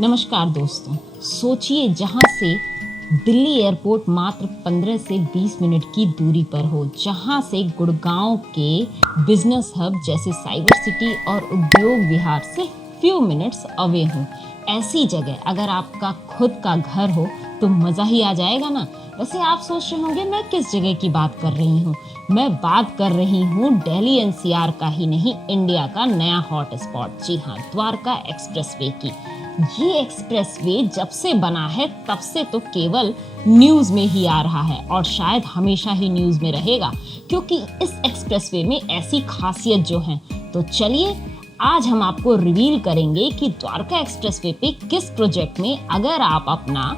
नमस्कार दोस्तों। सोचिए, जहां से दिल्ली एयरपोर्ट मात्र 15 से 20 मिनट की दूरी पर हो, जहां से गुड़गांव के बिजनेस हब जैसे साइबर सिटी और उद्योग विहार से फ्यू मिनट्स अवे हो, ऐसी जगह अगर आपका खुद का घर हो तो मज़ा ही आ जाएगा ना। वैसे आप सोच रहे होंगे मैं किस जगह की बात कर रही हूँ। मैं बात कर रही हूँ दिल्ली एनसीआर का ही नहीं, इंडिया का नया हॉट स्पॉट, जी हाँ, द्वारका एक्सप्रेसवे की। ये एक्सप्रेसवे जब से बना है तब से तो केवल न्यूज़ में ही आ रहा है और शायद हमेशा ही न्यूज़ में रहेगा, क्योंकि इस एक्सप्रेसवे में ऐसी खासियत जो है। तो चलिए आज हम आपको रिवील करेंगे कि द्वारका एक्सप्रेसवे पे किस प्रोजेक्ट में अगर आप अपना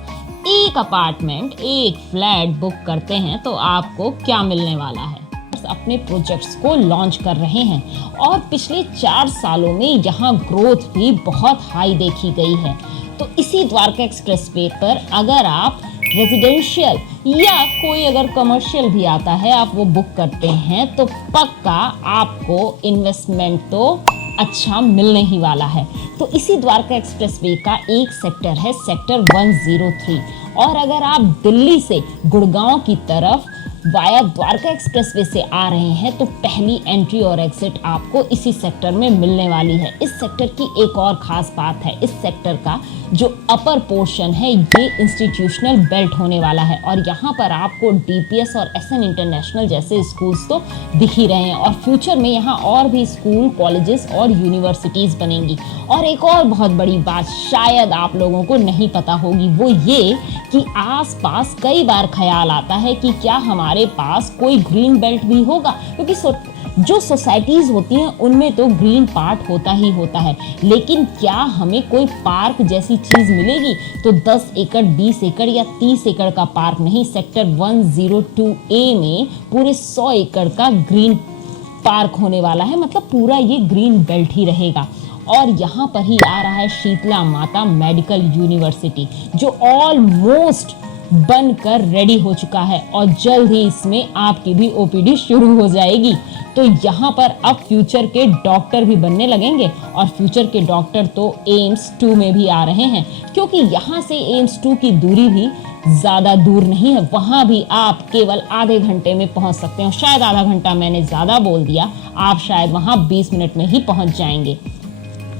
एक अपार्टमेंट, एक फ्लैट बुक करते हैं तो आपको क्या मिलने वाला है। अपने प्रोजेक्ट्स को लॉन्च कर रहे हैं और पिछले 4 सालों में यहाँ ग्रोथ भी बहुत हाई देखी गई है। तो इसी द्वारका एक्सप्रेसवे पर अगर आप रेजिडेंशियल या कोई अगर कमर्शियल भी आता है, आप वो बुक करते हैं तो पक्का आपको इन्वेस्टमेंट तो अच्छा मिलने ही वाला है। तो इसी द्वारका एक्सप्रेसवे का एक सेक्टर है, सेक्टर 103। और अगर आप दिल्ली से गुड़गांव की तरफ वाया द्वारका एक्सप्रेसवे से आ रहे हैं तो पहली एंट्री और एग्जिट आपको इसी सेक्टर में मिलने वाली है। इस सेक्टर की एक और खास बात है, इस सेक्टर का जो अपर पोर्शन है ये इंस्टीट्यूशनल बेल्ट होने वाला है और यहाँ पर आपको डीपीएस और एसएन इंटरनेशनल जैसे स्कूल्स तो दिख ही रहे हैं और फ्यूचर में यहाँ और भी स्कूल, कॉलेजेस और यूनिवर्सिटीज़ बनेंगी। और एक और बहुत बड़ी बात शायद आप लोगों को नहीं पता होगी, वो ये कि आसपास कई बार ख्याल आता है कि क्या हमारे पास कोई ग्रीन बेल्ट भी होगा, क्योंकि जो सोसाइटीज होती हैं उनमें तो ग्रीन पार्ट होता ही होता है, लेकिन क्या हमें कोई पार्क जैसी चीज मिलेगी? तो 10 एकड़, 20 एकड़ या 30 एकड़ का पार्क नहीं, सेक्टर 102A में पूरे 100 एकड़ का ग्रीन पार्क होने वाला है। मतलब पूरा ये ग्रीन बेल्ट ही रहेगा। और यहाँ पर ही आ रहा है शीतला माता मेडिकल यूनिवर्सिटी, जो ऑलमोस्ट बनकर रेडी हो चुका है और जल्द ही इसमें आपकी भी ओपीडी शुरू हो जाएगी। तो यहाँ पर अब फ्यूचर के डॉक्टर भी बनने लगेंगे और फ्यूचर के डॉक्टर तो एम्स 2 में भी आ रहे हैं, क्योंकि यहाँ से एम्स 2 की दूरी भी ज़्यादा दूर नहीं है। वहाँ भी आप केवल आधे घंटे में पहुँच सकते हो। शायद आधा घंटा मैंने ज़्यादा बोल दिया, आप शायद वहाँ 20 मिनट में ही पहुँच जाएंगे।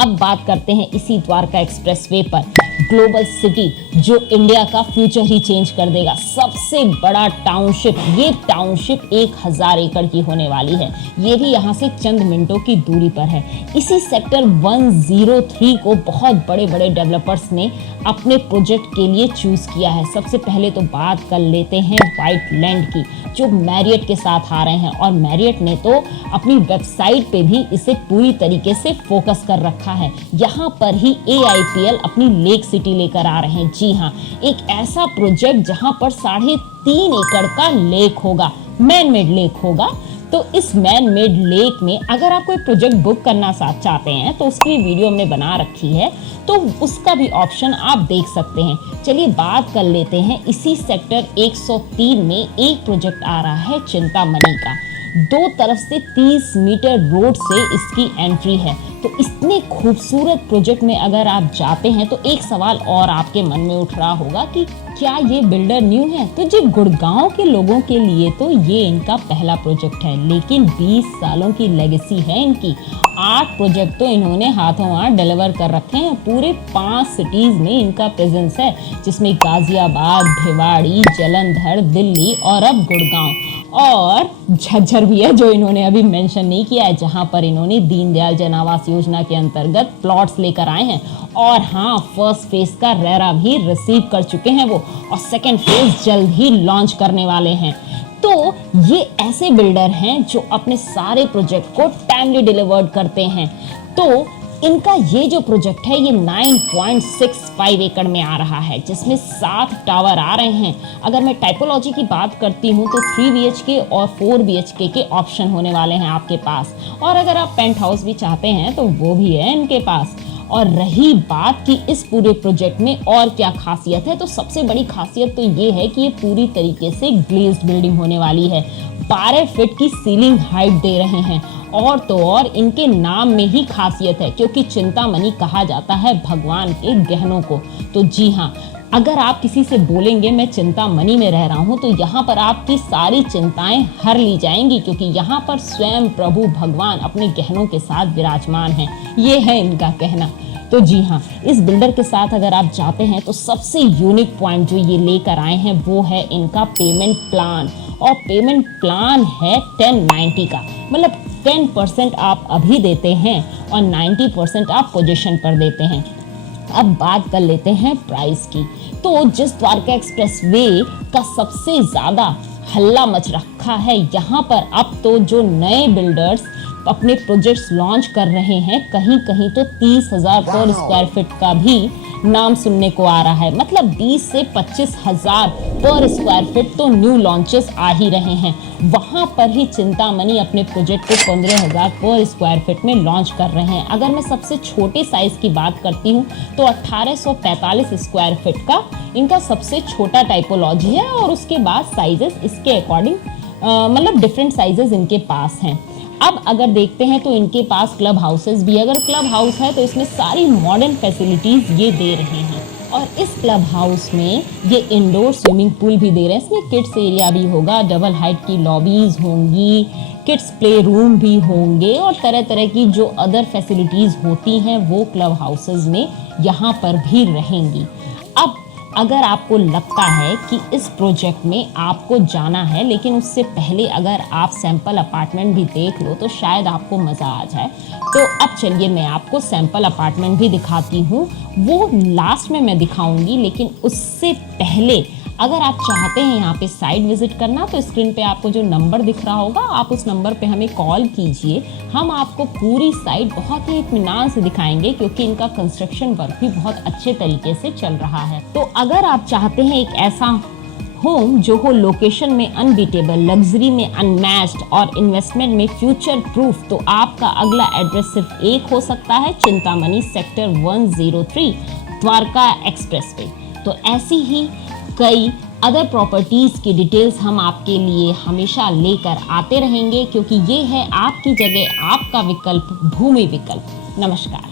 अब बात करते हैं इसी द्वारका एक्सप्रेसवे पर ग्लोबल सिटी, जो इंडिया का फ्यूचर ही चेंज कर देगा। सबसे बड़ा टाउनशिप, ये टाउनशिप 1000 एकड़ की होने वाली है। ये भी यहाँ से चंद मिनटों की दूरी पर है। इसी सेक्टर 103 को बहुत बड़े बड़े डेवलपर्स ने अपने प्रोजेक्ट के लिए चूज किया है। सबसे पहले तो बात कर लेते हैं व्हाइट लैंड की, जो मैरियट के साथ आ रहे हैं और मैरियट ने तो अपनी वेबसाइट पे भी इसे पूरी तरीके से फोकस कर रखा है। यहाँ पर ही AIPL अपनी लेक सिटी लेकर आ रहे हैं। जी हाँ, एक ऐसा प्रोजेक्ट जहां पर 3.5 एकड़ का लेक होगा, मैन मेड लेक होगा। तो इस मैन मेड लेक में अगर आप कोई प्रोजेक्ट बुक करना चाहते हैं तो उसकी वीडियो हमने बना रखी है, तो उसका भी ऑप्शन आप देख सकते हैं। चलिए बात कर लेते हैं इसी सेक्टर 103 में एक प्रोजेक्ट आ रहा है चिंतामणि का। 2 तरफ से 30 मीटर रोड से इसकी एंट्री है। तो इतने खूबसूरत प्रोजेक्ट में अगर आप जाते हैं तो एक सवाल और आपके मन में उठ रहा होगा कि क्या ये बिल्डर न्यू है? तो जी, गुड़गांव के लोगों के लिए तो ये इनका पहला प्रोजेक्ट है, लेकिन 20 सालों की लेगेसी है इनकी। 8 प्रोजेक्ट तो इन्होंने हाथों हाथ डिलीवर कर रखे हैं। पूरे 5 सिटीज में इनका प्रेजेंस है, जिसमें गाजियाबाद, भिवाड़ी, जालंधर, दिल्ली और अब गुड़गांव और झज्जर भी है, जो इन्होंने अभी मेंशन नहीं किया है, जहां पर इन्होंने दीनदयाल जन आवास योजना के अंतर्गत प्लॉट्स लेकर आए हैं। और हाँ, फर्स्ट फेज का रेरा भी रिसीव कर चुके हैं वो, और सेकंड फेज जल्द ही लॉन्च करने वाले हैं। तो ये ऐसे बिल्डर हैं जो अपने सारे प्रोजेक्ट को टाइमली डिलीवर्ड करते हैं। तो इनका ये जो प्रोजेक्ट है ये 9.65 एकड़ में आ रहा है, जिसमें 7 टावर आ रहे हैं। अगर मैं टाइपोलॉजी की बात करती हूँ तो 3 BHK और 4 BHK के ऑप्शन होने वाले हैं आपके पास, और अगर आप पेंट हाउस भी चाहते हैं तो वो भी है इनके पास। और रही बात कि इस पूरे प्रोजेक्ट में और क्या खासियत है, तो सबसे बड़ी खासियत तो ये है कि ये पूरी तरीके से ग्लेज्ड बिल्डिंग होने वाली है। 12 फीट की सीलिंग हाइट दे रहे हैं और तो और इनके नाम में ही खासियत है, क्योंकि चिंतामणि कहा जाता है भगवान के गहनों को। तो जी हाँ, अगर आप किसी से बोलेंगे मैं चिंतामणि में रह रहा हूँ, तो यहाँ पर आपकी सारी चिंताएं हर ली जाएंगी, क्योंकि यहाँ पर स्वयं प्रभु भगवान अपने गहनों के साथ विराजमान हैं। ये है इनका कहना। तो जी हाँ, इस बिल्डर के साथ अगर आप जाते हैं तो सबसे यूनिक पॉइंट जो ये लेकर आए हैं वो है इनका पेमेंट प्लान। और पेमेंट प्लान है 1090 का, मतलब 10% आप अभी देते हैं और 90% आप पोजीशन पर देते हैं। अब बात कर लेते हैं प्राइस की। तो जिस द्वारका एक्सप्रेस वे का सबसे ज़्यादा हल्ला मच रखा है, यहाँ पर अब तो जो नए बिल्डर्स अपने प्रोजेक्ट्स लॉन्च कर रहे हैं, कहीं कहीं तो 30,000 पर स्क्वायर फीट का भी नाम सुनने को आ रहा है। मतलब 20 से 25,000 पर स्क्वायर फीट तो न्यू लॉन्चेस आ ही रहे हैं। वहां पर ही चिंतामणि अपने प्रोजेक्ट को 15,000 पर स्क्वायर फीट में लॉन्च कर रहे हैं। अगर मैं सबसे छोटे साइज की बात करती हूँ तो 1845 स्क्वायर फीट का इनका सबसे छोटा टाइपोलॉजी है, और उसके बाद साइजेस इसके अकॉर्डिंग मतलब डिफरेंट साइजेस इनके पास हैं। अब अगर देखते हैं तो इनके पास क्लब हाउसेस भी, अगर क्लब हाउस है तो इसमें सारी मॉडर्न फैसिलिटीज ये दे रहे हैं। और इस क्लब हाउस में ये इंडोर स्विमिंग पूल भी दे रहे हैं। इसमें किड्स एरिया भी होगा, डबल हाइट की लॉबीज होंगी, किड्स प्ले रूम भी होंगे, और तरह तरह की जो अदर फैसिलिटीज होती हैं वो क्लब हाउसेस में यहाँ पर भी रहेंगी। अब अगर आपको लगता है कि इस प्रोजेक्ट में आपको जाना है, लेकिन उससे पहले अगर आप सैंपल अपार्टमेंट भी देख लो तो शायद आपको मज़ा आ जाए, तो अब चलिए मैं आपको सैंपल अपार्टमेंट भी दिखाती हूँ। वो लास्ट में मैं दिखाऊंगी, लेकिन उससे पहले अगर आप चाहते हैं यहाँ पे साइट विजिट करना तो स्क्रीन पे आपको जो नंबर दिख रहा होगा, आप उस नंबर पे हमें कॉल कीजिए। हम आपको पूरी साइट बहुत ही इत्मीनान से दिखाएंगे, क्योंकि इनका कंस्ट्रक्शन वर्क भी बहुत अच्छे तरीके से चल रहा है। तो अगर आप चाहते हैं एक ऐसा होम जो हो लोकेशन में अनबीटेबल, लग्जरी में अनमैच्ड और इन्वेस्टमेंट में फ्यूचर प्रूफ, तो आपका अगला एड्रेस सिर्फ एक हो सकता है, Chintamani sector 103 Dwarka express way. तो ऐसी ही कई अदर प्रॉपर्टीज की डिटेल्स हम आपके लिए हमेशा लेकर आते रहेंगे, क्योंकि ये है आपकी जगह, आपका विकल्प, भूमि विकल्प। नमस्कार।